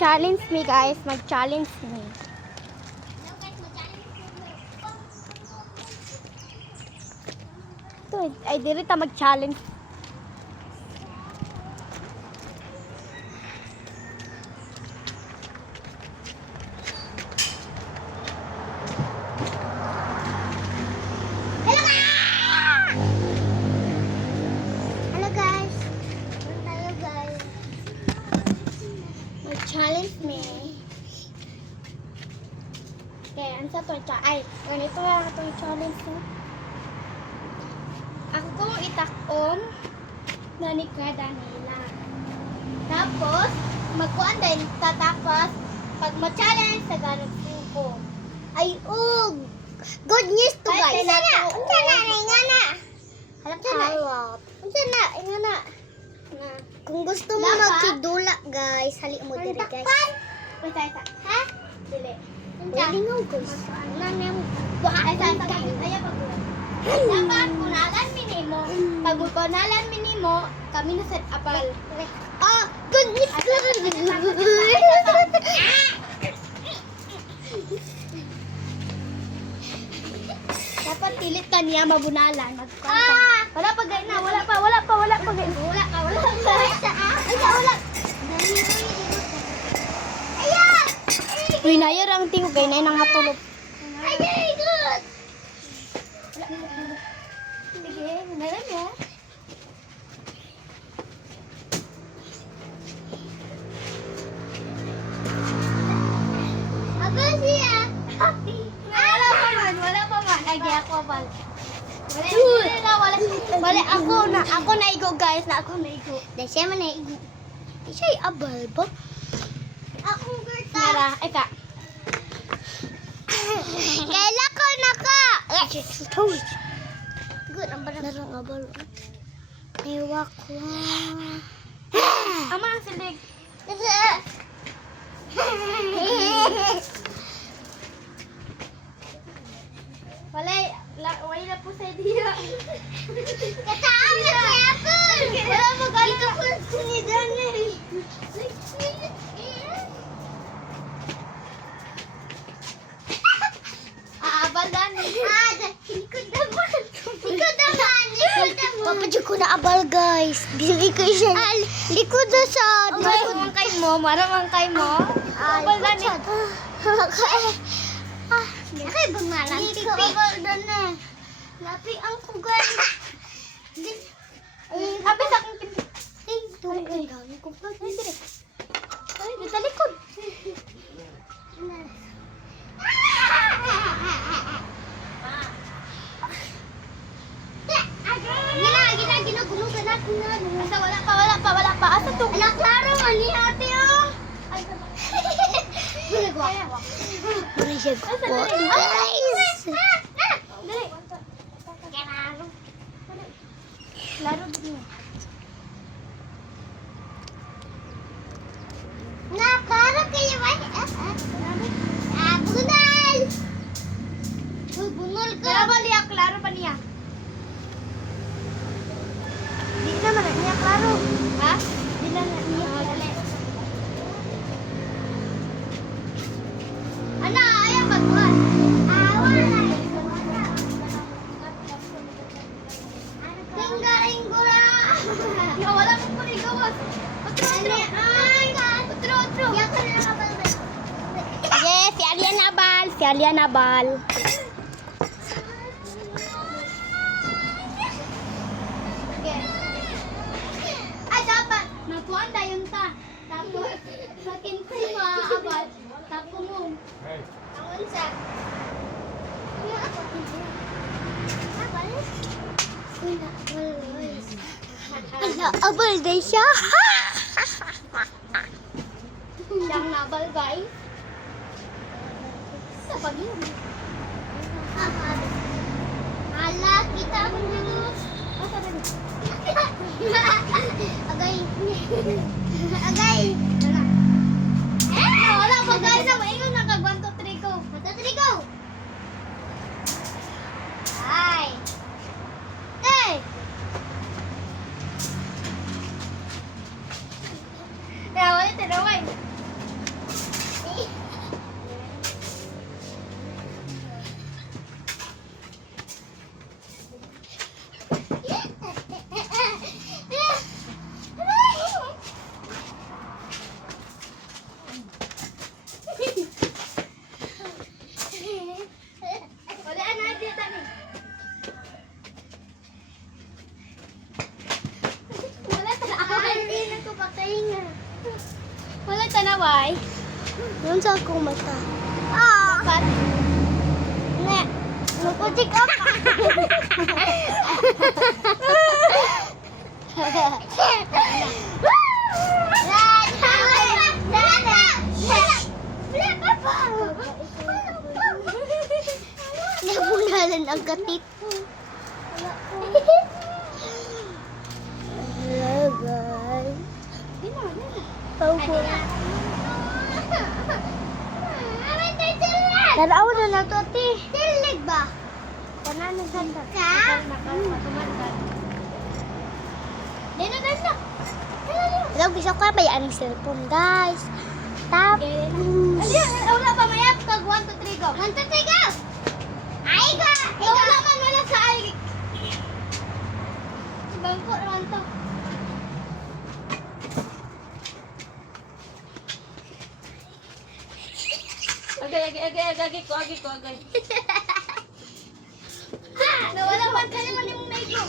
Mag-challenge me, guys. Mag-challenge me. Ito, ay dili ta mag-challenge. Challenge me. Okay, ano sa to? Ay, ganito lang itong challenge mo. Ako kong itakom na ni Danila. Tapos, magkuhan din. Tatapos, pag ma-challenge sa ganun ko. Ay, good news to guys. Unsa na, nga na. Halap. Unsa na, nga na. Kung gusto mo magkidula, guys, hali mo diri, guys. Wait, ha? Dili. Lingaw, guys. Nangyam. Ay, ayaw pag-ulan. Dapat, kunalan minimo. Pag kunalan minimo, kami na set apal. Good news. Dapat pilit ka niya mabunalan. Wala pa gay na, wala pa gay. Wala. Ayan! Uy, nayo ang tingog gay na nang hatulog. Ay, very good! Sige, meron ya. Abang siya. Wala pa man. Lagi ako abal. Wala ako na igo, guys. Ako na igo. Dahil siya man na igo. Di siya abal ba? Akong gerta. Nara, eka. Kaila ko na ka. Good, ang balang. Narang abal. Ewa ko. Ama ang silig. Wala po sa diya. Kataan na siya po. Wala mo galing ka po sinidan eh. Aabalan. Likod naman. Papadyo ko na abal, guys. Bili ko siya. Likod na siya. Maramang kay mo. Abalan eh. Nakay bang malang? Hindi ko abal doon eh. Lapi ang kugan. Abi sa akong pinto. Ay, dami ko pa. Ay, dito likod. Ginagulugan ako na. Asa, wala pa. Asa to? Anak, klaro, mani ate, oh. Ay, sabak. Mura siya guwapo. Guys! Dali. Laro din. Klaro kayo ba? Bunal! Bunal ka. Klaro pa niya. Di naman niya klaro. Ha? Di naman niya. Ana, ayaw magbuhat. Wala. Tinggaling-gura. Wala mo po rin gawas. Otro. Yes, si Alia Nabal. Ay, dapat. Nakuhan tayo ta. Tapos, sa kinsay maabal. Tapos mo. Ang unsa. Ala, abal day siya. Siyang nabal, guys. Sa pag-inom. Ala, kita mo nyo. Agay. Wala pa, guys. Maingon na kag 1, 2, 3, go. 1, 2, 3, go. Ay. Hey. Wala tinaway. laway. Yun sa akong mata. Dapat. Ne. Naputik up. Nabunalan ang katit. Hello guys. Tanaw na na to, ate. Tilig ba? Tanaw na ganda. Ka? Dino ganda. Hello, bisa ko ba yung cellphone, guys? Tap. Wala pa mayap. Kag 1, 2, 3, go. 1, 2, 3, go! Ay, ka! Ikaw naman wala sa ay. Bangko naman to. Agay ko. Nawala man ka naman yung naigo.